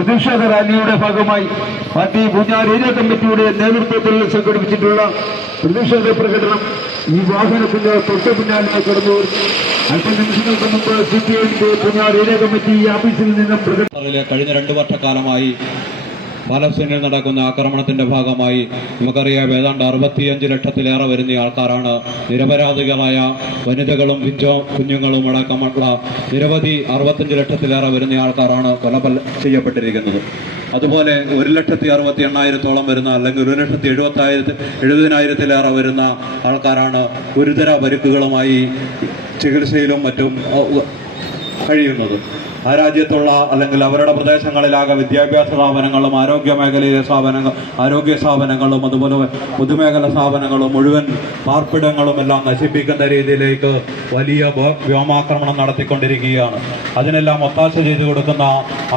പ്രതിഷേധ റാലിയുടെ ഭാഗമായി party Poonjar area കമ്മിറ്റിയുടെ നേതൃത്വത്തിൽ സംഘടിപ്പിച്ചിട്ടുള്ള പ്രതിഷേധ പ്രകടനം ഈ വാഹനത്തിന്റെ തൊട്ട് പിന്നാലെ കടന്നു. അല്പനിമിഷങ്ങൾക്ക് മുമ്പ് C P Poonjar area committee ഓഫീസിൽ നിന്നും കഴിഞ്ഞ രണ്ടു വർഷക്കാലമായി ഫലസ്തീനിൽ നടക്കുന്ന ആക്രമണത്തിന്റെ ഭാഗമായി നമുക്കറിയാം ഏതാണ്ട് അറുപത്തിയഞ്ച് ലക്ഷത്തിലേറെ വരുന്ന ആൾക്കാരാണ്. നിരപരാധികളായ വനിതകളും പിഞ്ചോ കുഞ്ഞുങ്ങളും അടക്കമുള്ള നിരവധി അറുപത്തഞ്ച് ലക്ഷത്തിലേറെ വരുന്ന ആൾക്കാരാണ് കൊല ചെയ്യപ്പെട്ടിരിക്കുന്നത്. അതുപോലെ ഒരു ലക്ഷത്തി അറുപത്തി എണ്ണായിരത്തോളം വരുന്ന അല്ലെങ്കിൽ ഒരു ലക്ഷത്തി എഴുപത്തായിരത്തി എഴുപതിനായിരത്തിലേറെ വരുന്ന ആൾക്കാരാണ് ഗുരുതര പരിക്കുകളുമായി ചികിത്സയിലും മറ്റും കഴിയുന്നത്. ആ രാജ്യത്തുള്ള അല്ലെങ്കിൽ അവരുടെ പ്രദേശങ്ങളിലാകെ വിദ്യാഭ്യാസ സ്ഥാപനങ്ങളും ആരോഗ്യ മേഖലയിലെ സ്ഥാപനങ്ങൾ ആരോഗ്യ സ്ഥാപനങ്ങളും അതുപോലെ പൊതുമേഖല സ്ഥാപനങ്ങളും മുഴുവൻ പാർപ്പിടങ്ങളും എല്ലാം നശിപ്പിക്കുന്ന രീതിയിലേക്ക് വലിയ വ്യോമാക്രമണം നടത്തിക്കൊണ്ടിരിക്കുകയാണ്. അതിനെല്ലാം ഒത്താശ ചെയ്തു കൊടുക്കുന്ന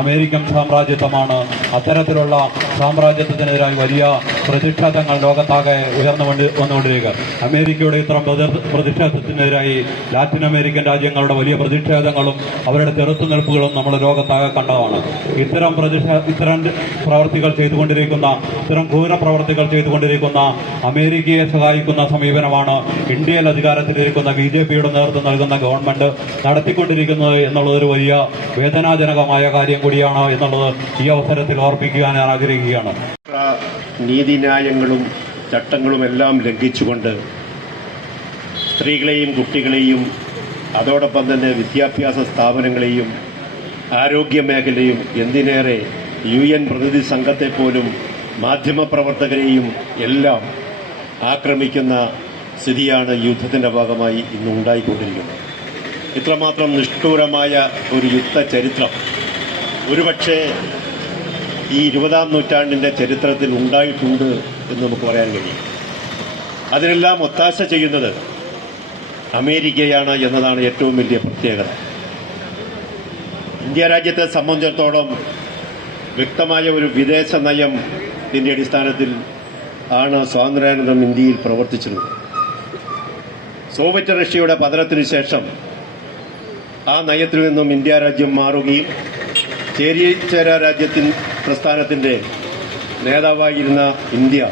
അമേരിക്കൻ സാമ്രാജ്യത്വമാണ് അത്തരത്തിലുള്ള സാമ്രാജ്യത്വത്തിനെതിരായി വലിയ പ്രതിഷേധങ്ങൾ ലോകത്താകെ ഉയർന്നു കൊണ്ട് വന്നുകൊണ്ടിരിക്കുക. അമേരിക്കയുടെ ഇത്തരം പ്രതി- പ്രതിഷേധത്തിനെതിരായി ലാറ്റിൻ അമേരിക്കൻ രാജ്യങ്ങളുടെ വലിയ പ്രതിഷേധങ്ങളും അവരുടെ ചെറുത്തുനിൽപ്പുകളും നമ്മൾ ലോകത്താകെ കണ്ടതാണ്. ഇത്തരം പ്രതിഷേധ ഇത്തരം പ്രവർത്തികൾ ചെയ്തുകൊണ്ടിരിക്കുന്ന ഇത്തരം ക്രൂര പ്രവർത്തികൾ ചെയ്തുകൊണ്ടിരിക്കുന്ന അമേരിക്കയെ സഹായിക്കുന്ന സമീപനമാണ് ഇന്ത്യയിൽ അധികാരത്തിലിരിക്കുന്ന ബി ജെ പിയുടെ നേതൃത്വം നൽകുന്ന ഗവൺമെന്റ് നടത്തിക്കൊണ്ടിരിക്കുന്നത് എന്നുള്ളത് ഒരു വലിയ വേദനാജനകമായ കാര്യം കൂടിയാണ് എന്നുള്ളത് ഈ അവസരത്തിൽ ഓർപ്പിക്കുവാൻ ഞാൻ ആഗ്രഹിക്കുകയാണ് നീതിന്യായങ്ങളും ചട്ടങ്ങളുമെല്ലാം ലംഘിച്ചുകൊണ്ട് സ്ത്രീകളെയും കുട്ടികളെയും അതോടൊപ്പം തന്നെ വിദ്യാഭ്യാസ സ്ഥാപനങ്ങളെയും ആരോഗ്യ മേഖലയും എന്തിനേറെ യു എൻ പ്രതിനിധി സംഘത്തെ പോലും മാധ്യമപ്രവർത്തകരെയും എല്ലാം ആക്രമിക്കുന്ന സ്ഥിതിയാണ് യുദ്ധത്തിന്റെ ഭാഗമായി ഇന്ന് ഉണ്ടായിക്കൊണ്ടിരിക്കുന്നത്. ഇത്രമാത്രം നിഷ്ഠൂരമായ ഒരു യുദ്ധ ചരിത്രം ഒരുപക്ഷെ ഈ ഇരുപതാം നൂറ്റാണ്ടിന്റെ ചരിത്രത്തിൽ ഉണ്ടായിട്ടുണ്ട് എന്ന് നമുക്ക് പറയാൻ കഴിയും. അതിനെല്ലാം ഒത്താശ ചെയ്യുന്നത് അമേരിക്കയാണ് എന്നതാണ് ഏറ്റവും വലിയ പ്രത്യേകത. ഇന്ത്യ രാജ്യത്തെ സംബന്ധിച്ചിടത്തോളം വ്യക്തമായ ഒരു വിദേശ നയം ഇതിന്റെ അടിസ്ഥാനത്തിൽ ആണ് സ്വാതന്ത്ര്യാനന്തരം ഇന്ത്യയിൽ പ്രവർത്തിച്ചിരുന്നത്. സോവിയറ്റ് റഷ്യയുടെ പതനത്തിനു ശേഷം ആ നയത്തിൽ നിന്നും ഇന്ത്യ രാജ്യം മാറുകയും ചേരിചേര രാജ്യത്തിൻ പ്രസ്ഥാനത്തിന്റെ നേതാവായിരുന്ന ഇന്ത്യ.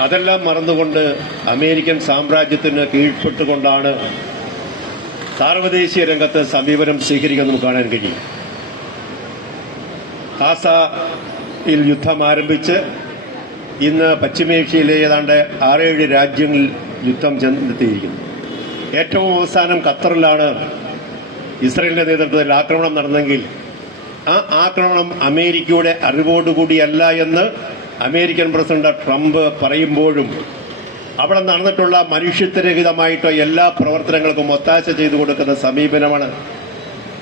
അതെല്ലാം മറന്നുകൊണ്ട് അമേരിക്കൻ സാമ്രാജ്യത്തിന് കീഴ്പ്പെട്ടുകൊണ്ടാണ് സാർവദേശീയ രംഗത്ത് സമീപനം സ്വീകരിക്കാൻ നമുക്ക് കാണാൻ കഴിയും. ഹാസയിൽ യുദ്ധം ആരംഭിച്ച് ഇന്ന് പശ്ചിമേഷ്യയിലെ ഏതാണ്ട് ആറേഴ് രാജ്യങ്ങളിൽ യുദ്ധം ചെന്നെത്തിയിരിക്കുന്നു ഏറ്റവും അവസാനം ഖത്തറിലാണ് ഇസ്രയേലിന്റെ നേതൃത്വത്തിൽ ആക്രമണം നടന്നെങ്കിൽ ആ ആക്രമണം അമേരിക്കയുടെ അറിവോടുകൂടിയല്ല എന്ന് അമേരിക്കൻ പ്രസിഡന്റ് ട്രംപ് പറയുമ്പോഴും അവിടെ നടന്നിട്ടുള്ള മനുഷ്യത്വരഹിതമായിട്ടോ എല്ലാ പ്രവർത്തനങ്ങൾക്കും ഒത്താശ ചെയ്തു കൊടുക്കുന്ന സമീപനമാണ്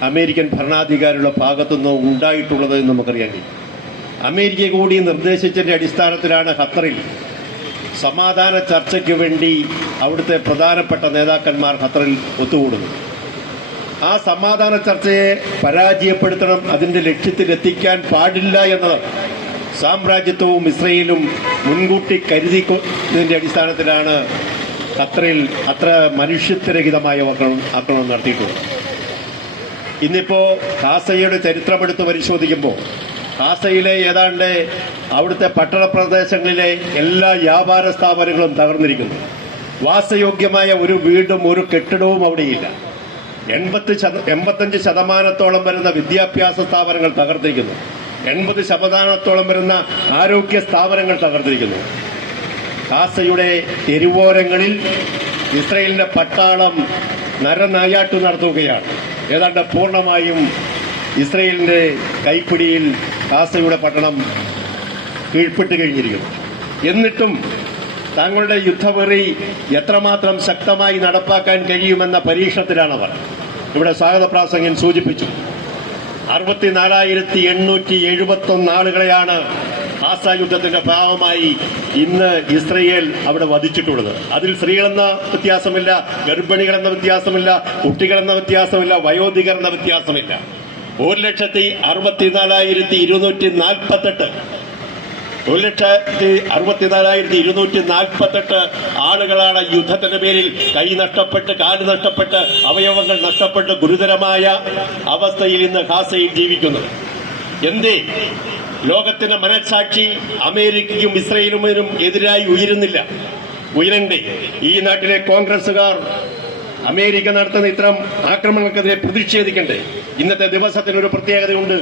അമേരിക്കൻ ഭരണാധികാരിയുടെ ഭാഗത്തുനിന്ന് ഉണ്ടായിട്ടുള്ളത് എന്ന് നമുക്കറിയാൻ കഴിയും. അമേരിക്ക കൂടി നിർദ്ദേശിച്ചതിന്റെ അടിസ്ഥാനത്തിലാണ് ഖത്തറിൽ സമാധാന ചർച്ചയ്ക്ക് വേണ്ടി അവിടുത്തെ പ്രധാനപ്പെട്ട നേതാക്കന്മാർ ഖത്തറിൽ ഒത്തുകൂടുന്നു ആ സമാധാന ചർച്ചയെ പരാജയപ്പെടുത്തണം അതിന്റെ ലക്ഷ്യത്തിലെത്തിക്കാൻ പാടില്ല എന്നത് സാമ്രാജ്യത്വവും ഇസ്രയേലും മുൻകൂട്ടി കരുതിക്കുന്നതിന്റെ അടിസ്ഥാനത്തിലാണ് ഖത്തറിൽ അത്ര മനുഷ്യത്വരഹിതമായ ആക്രമണം നടത്തിയിട്ടുള്ളത്. ഇന്നിപ്പോ കാസയുടെ ചരിത്രമെടുത്ത് പരിശോധിക്കുമ്പോൾ കാസയിലെ ഏതാണ്ട് അവിടുത്തെ പട്ടണപ്രദേശങ്ങളിലെ എല്ലാ വ്യാപാര സ്ഥാപനങ്ങളും തകർന്നിരിക്കുന്നു. വാസയോഗ്യമായ ഒരു വീടും ഒരു കെട്ടിടവും അവിടെയില്ല. എൺപത്തി എൺപത്തഞ്ച് ശതമാനത്തോളം വരുന്ന വിദ്യാഭ്യാസ സ്ഥാപനങ്ങൾ തകർത്തിരിക്കുന്നു. എൺപത് ശതമാനത്തോളം വരുന്ന ആരോഗ്യ സ്ഥാപനങ്ങൾ തകർത്തിരിക്കുന്നു. ഗാസയുടെ തെരുവോരങ്ങളിൽ ഇസ്രയേലിന്റെ പട്ടാളം നരനായാട്ട് നടത്തുകയാണ്. ഏതാണ്ട് പൂർണമായും ഇസ്രയേലിന്റെ കൈപ്പിടിയിൽ ഗാസയുടെ പട്ടണം കീഴ്പ്പെട്ട് കഴിഞ്ഞിരിക്കുന്നു. എന്നിട്ടും തങ്ങളുടെ യുദ്ധവെറി എത്രമാത്രം ശക്തമായി നടപ്പാക്കാൻ കഴിയുമെന്ന പരീക്ഷണത്തിലാണവർ. ഇവിടെ സ്വാഗത പ്രാസംഗൻ സൂചിപ്പിച്ചു. അറുപത്തിനാലായിരത്തി എണ്ണൂറ്റി എഴുപത്തി ഒന്ന് ആളുകളെയാണ് ആസ യുദ്ധത്തിന്റെ ഭാഗമായി ഇന്ന് ഇസ്രയേൽ അവിടെ വധിച്ചിട്ടുള്ളത്. അതിൽ സ്ത്രീകളെന്ന വ്യത്യാസമില്ല ഗർഭിണികളെന്ന വ്യത്യാസമില്ല കുട്ടികളെന്ന വ്യത്യാസമില്ല വയോധികർ എന്ന വ്യത്യാസമില്ല. ഒരു ലക്ഷത്തി അറുപത്തിനാലായിരത്തി ഇരുന്നൂറ്റി നാൽപ്പത്തെട്ട് ഒരു ലക്ഷത്തി അറുപത്തിനാലായിരത്തി ഇരുന്നൂറ്റി നാൽപ്പത്തെട്ട് ആളുകളാണ് യുദ്ധത്തിന്റെ പേരിൽ കൈ നഷ്ടപ്പെട്ട് കാൽ നഷ്ടപ്പെട്ട് അവയവങ്ങൾ നഷ്ടപ്പെട്ട് ഗുരുതരമായ അവസ്ഥയിൽ ഇന്ന് ഹാസയിൽ ജീവിക്കുന്നത് എന്തേ? ലോകത്തിന്റെ മനസാക്ഷി അമേരിക്കയ്ക്കും ഇസ്രയേലിനും എതിരായി ഉയരുന്നില്ല. ഉയരണ്ടേ? ഈ നാട്ടിലെ കോൺഗ്രസുകാർ അമേരിക്ക നടത്തുന്ന ഇത്തരം ആക്രമണങ്ങൾക്കെതിരെ പ്രതിഷേധിക്കണ്ടേ? ഇന്നത്തെ ദിവസത്തിന് ഒരു പ്രത്യേകതയുണ്ട്.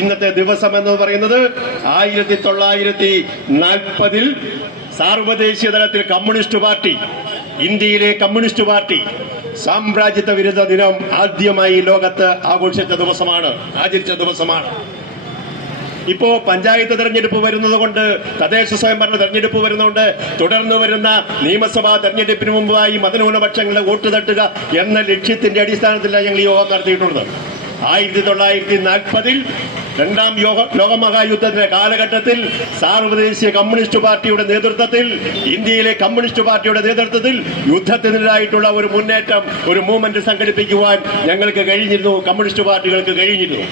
ഇന്നത്തെ ദിവസം എന്ന് പറയുന്നത് ആയിരത്തി തൊള്ളായിരത്തി നാൽപ്പതിൽ സാർവദേശീയ തലത്തിൽ കമ്മ്യൂണിസ്റ്റ് പാർട്ടി ഇന്ത്യയിലെ കമ്മ്യൂണിസ്റ്റ് പാർട്ടി സാമ്രാജ്യത്വ വിരുദ്ധ ദിനം ആദ്യമായി ലോകത്ത് ആഘോഷിച്ച ദിവസമാണ് ആചരിച്ച ദിവസമാണ്. ഇപ്പോ പഞ്ചായത്ത് തെരഞ്ഞെടുപ്പ് വരുന്നത് കൊണ്ട് തദ്ദേശ സ്വയംഭരണ തെരഞ്ഞെടുപ്പ് വരുന്നതുകൊണ്ട് തുടർന്ന് വരുന്ന നിയമസഭാ തെരഞ്ഞെടുപ്പിന് മുമ്പായി മതന്യൂനപക്ഷങ്ങളെ വോട്ട് തട്ടുക എന്ന ലക്ഷ്യത്തിന്റെ അടിസ്ഥാനത്തിലാണ് ഞങ്ങൾ യോഗം നടത്തിയിട്ടുള്ളത്. ആയിരത്തി തൊള്ളായിരത്തി നാൽപ്പതിൽ രണ്ടാം ലോകമഹായുദ്ധത്തിന്റെ കാലഘട്ടത്തിൽ സാർവദേശീയ കമ്മ്യൂണിസ്റ്റ് പാർട്ടിയുടെ നേതൃത്വത്തിൽ ഇന്ത്യയിലെ കമ്മ്യൂണിസ്റ്റ് പാർട്ടിയുടെ നേതൃത്വത്തിൽ യുദ്ധത്തിനെതിരായിട്ടുള്ള ഒരു മുന്നേറ്റം ഒരു മൂവ്മെന്റ് സംഘടിപ്പിക്കുവാൻ ഞങ്ങൾക്ക് കഴിഞ്ഞിരുന്നു കമ്മ്യൂണിസ്റ്റ് പാർട്ടികൾക്ക് കഴിഞ്ഞിരുന്നു.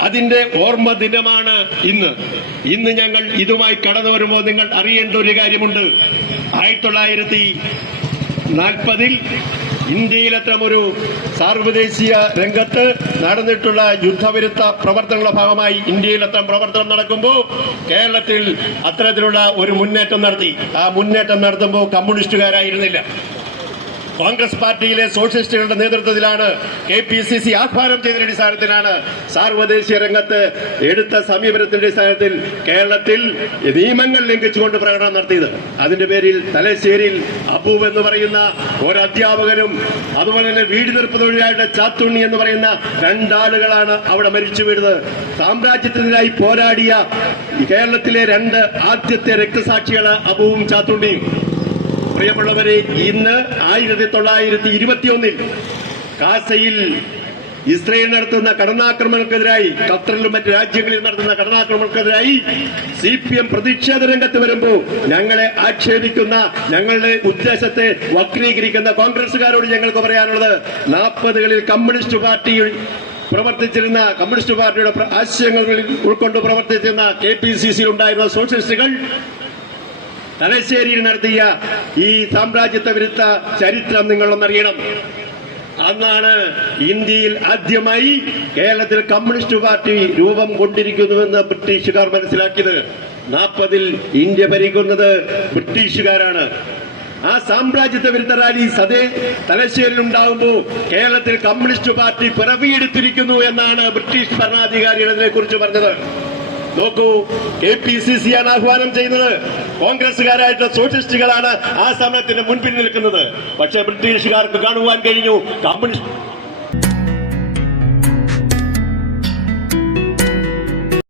അതിന്റെ ഓർമ്മ ദിനമാണ് ഇന്ന്. ഇന്ന് ഞങ്ങൾ ഇതുമായി കടന്നു വരുമ്പോൾ നിങ്ങൾ അറിയേണ്ട ഒരു കാര്യമുണ്ട്. ആയിരത്തി തൊള്ളായിരത്തി നാൽപ്പതിൽ ഇന്ത്യയിലത്തരം ഒരു സാർവദേശീയ രംഗത്ത് നടന്നിട്ടുള്ള യുദ്ധവിരുദ്ധ പ്രവർത്തനങ്ങളുടെ ഭാഗമായി ഇന്ത്യയിൽ ഇന്ത്യയിലത്തരം പ്രവർത്തനം നടക്കുമ്പോൾ കേരളത്തിൽ അത്തരത്തിലുള്ള ഒരു മുന്നേറ്റം നടത്തി. ആ മുന്നേറ്റം നടത്തുമ്പോൾ കമ്മ്യൂണിസ്റ്റുകാരായിരുന്നില്ല. കോൺഗ്രസ് പാർട്ടിയിലെ സോഷ്യലിസ്റ്റുകളുടെ നേതൃത്വത്തിലാണ് കെ പി സി സി ആഹ്വാനം ചെയ്തതിന്റെ അടിസ്ഥാനത്തിലാണ് സാർവദേശീയ രംഗത്ത് എടുത്ത സമീപനത്തിന്റെ അടിസ്ഥാനത്തിൽ കേരളത്തിൽ നിയമങ്ങൾ ലംഘിച്ചുകൊണ്ട് പ്രകടനം നടത്തിയത്. അതിന്റെ പേരിൽ തലശ്ശേരിയിൽ അബൂബ് എന്ന് പറയുന്ന ഒരു അധ്യാപകനും അതുപോലെ തന്നെ വീട് നിർപ്പ് തൊഴിലാളിയുടെ ചാത്തുണ്ണി എന്ന് പറയുന്ന രണ്ടാളുകളാണ് അവിടെ മരിച്ചു വീഴുന്നത് സാമ്രാജ്യത്തിനായി പോരാടിയ കേരളത്തിലെ രണ്ട് ആദ്യത്തെ രക്തസാക്ഷികളാണ് അബൂവും ചാത്തുണ്ണിയും. പ്രിയമുള്ളവരെ ഇന്ന് ആയിരത്തി തൊള്ളായിരത്തി ഇരുപത്തിയൊന്നിൽ ഗാസയിൽ ഇസ്രയേൽ നടത്തുന്ന കടന്നാക്രമണക്കെതിരായി ഖത്തറിലും മറ്റ് രാജ്യങ്ങളിൽ നടത്തുന്ന കടന്നാക്രമണക്കെതിരായി സി പി എം പ്രതിഷേധ രംഗത്ത് വരുമ്പോൾ ഞങ്ങളെ ആക്ഷേപിക്കുന്ന ഞങ്ങളുടെ ഉദ്ദേശത്തെ വക്രീകരിക്കുന്ന കോൺഗ്രസുകാരോട് ഞങ്ങൾക്ക് പറയാനുള്ളത് നാൽപ്പതുകളിൽ കമ്മ്യൂണിസ്റ്റ് പാർട്ടി പ്രവർത്തിച്ചിരുന്ന കമ്മ്യൂണിസ്റ്റ് പാർട്ടിയുടെ ആശയങ്ങളിൽ ഉൾക്കൊണ്ട് പ്രവർത്തിച്ചിരുന്ന കെ പി സി സി ഉണ്ടായിരുന്ന സോഷ്യലിസ്റ്റുകൾ തലശ്ശേരിയിൽ നടത്തിയ ഈ സാമ്രാജ്യത്വ വിരുദ്ധ ചരിത്രം നിങ്ങളൊന്നറിയണം. അന്നാണ് ഇന്ത്യയിൽ ആദ്യമായി കേരളത്തിൽ കമ്മ്യൂണിസ്റ്റ് പാർട്ടി രൂപം കൊണ്ടിരിക്കുന്നുവെന്ന് ബ്രിട്ടീഷുകാർ മനസ്സിലാക്കിയത്. നാൽപ്പതിൽ ഇന്ത്യ ഭരിക്കുന്നത് ബ്രിട്ടീഷുകാരാണ്. ആ സാമ്രാജ്യത്വ വിരുദ്ധ റാലി സതേ തലശ്ശേരിയിൽ ഉണ്ടാകുമ്പോൾ കേരളത്തിൽ കമ്മ്യൂണിസ്റ്റ് പാർട്ടി പിറവിയെടുത്തിരിക്കുന്നു എന്നാണ് ബ്രിട്ടീഷ് ഭരണാധികാരികൾ ഇതിനെ കുറിച്ച് പറഞ്ഞത്. നോക്കൂ കെ പി സി സി ആണ് ആഹ്വാനം ചെയ്യുന്നത്. കോൺഗ്രസുകാരായിട്ടുള്ള സോഷ്യലിസ്റ്റുകളാണ് ആ സമരത്തിന്റെ മുൻപിൽ നിൽക്കുന്നത്. പക്ഷേ ബ്രിട്ടീഷുകാർക്ക് കാണുവാൻ കഴിഞ്ഞു. കമ്മ്യൂണിസ്റ്റ്